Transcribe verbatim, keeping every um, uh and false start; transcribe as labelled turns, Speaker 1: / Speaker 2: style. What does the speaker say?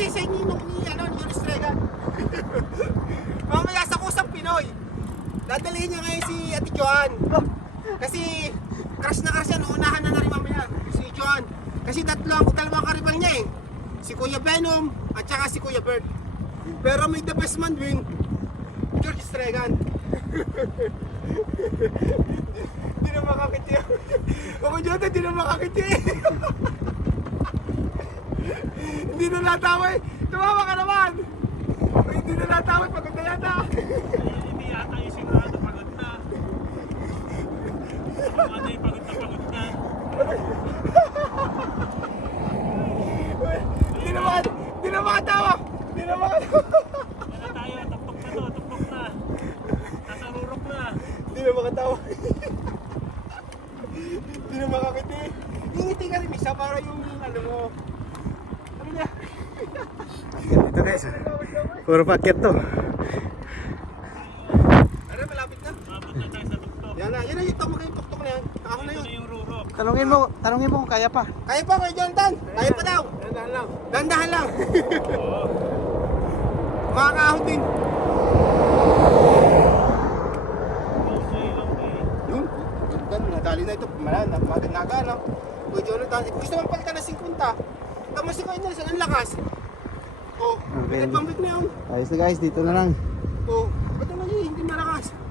Speaker 1: kasi sa inyo nung ni, ano, ni Yunus Regan. Mamaya sa kusang Pinoy. Dadalhin niya ngayon si Ate Joan. Kasi crush na crush yan, uunahan na na rin mamaya si Joan. Kasi tatlo ang dalawang karibal niya eh. Si Kuya Venom at saka si Kuya Bert. Pero may the best man win, George Stregan. Hindi na makakiti. Ako dyan, hindi na makakiti. Hindi na natawa eh. Tumawa ka naman. Hindi na natawa eh. Pagod na yata.
Speaker 2: Hindi yata yung sigurado pagod na. Ano yung pagod na pagod na.
Speaker 1: Hindi na maka, hindi na makatawa. Hindi na makatawa.
Speaker 2: Wala tayo, tuktok na to, tuktok na. Nasa rurok na.
Speaker 1: Hindi na makatawa. Hindi na makakiti. Ingiti ka rin isa para yung ano mo. Ano na?
Speaker 3: Dito guys, puro paket to.
Speaker 1: Ano, malapit na?
Speaker 2: Mabot na tayo sa tuktok.
Speaker 1: Yan na, yan na yung tuktok yung tuktok na yan. Ako na
Speaker 2: Ito
Speaker 1: yun.
Speaker 2: na yung rurok.
Speaker 3: Tanungin mo, tanungin mo kung kaya pa.
Speaker 1: Kaya pa Kuya Jonathan? Kaya pa daw.
Speaker 3: Dandahan lang.
Speaker 1: Dandahan lang.
Speaker 2: Oo.
Speaker 1: Makakahot din.
Speaker 2: Long way, long way.
Speaker 1: Yun, Jonathan, nadali na ito. Malan, naga lang. Kuya Jonathan, eh, gusto mong palitan na fifty. Tama si Kuya Nelson, ang lakas. Oh,
Speaker 3: Okay.
Speaker 1: pinagpambik na yun.
Speaker 3: Ayos na guys, dito na lang.
Speaker 1: Oh, ba't naman yun, hindi malakas?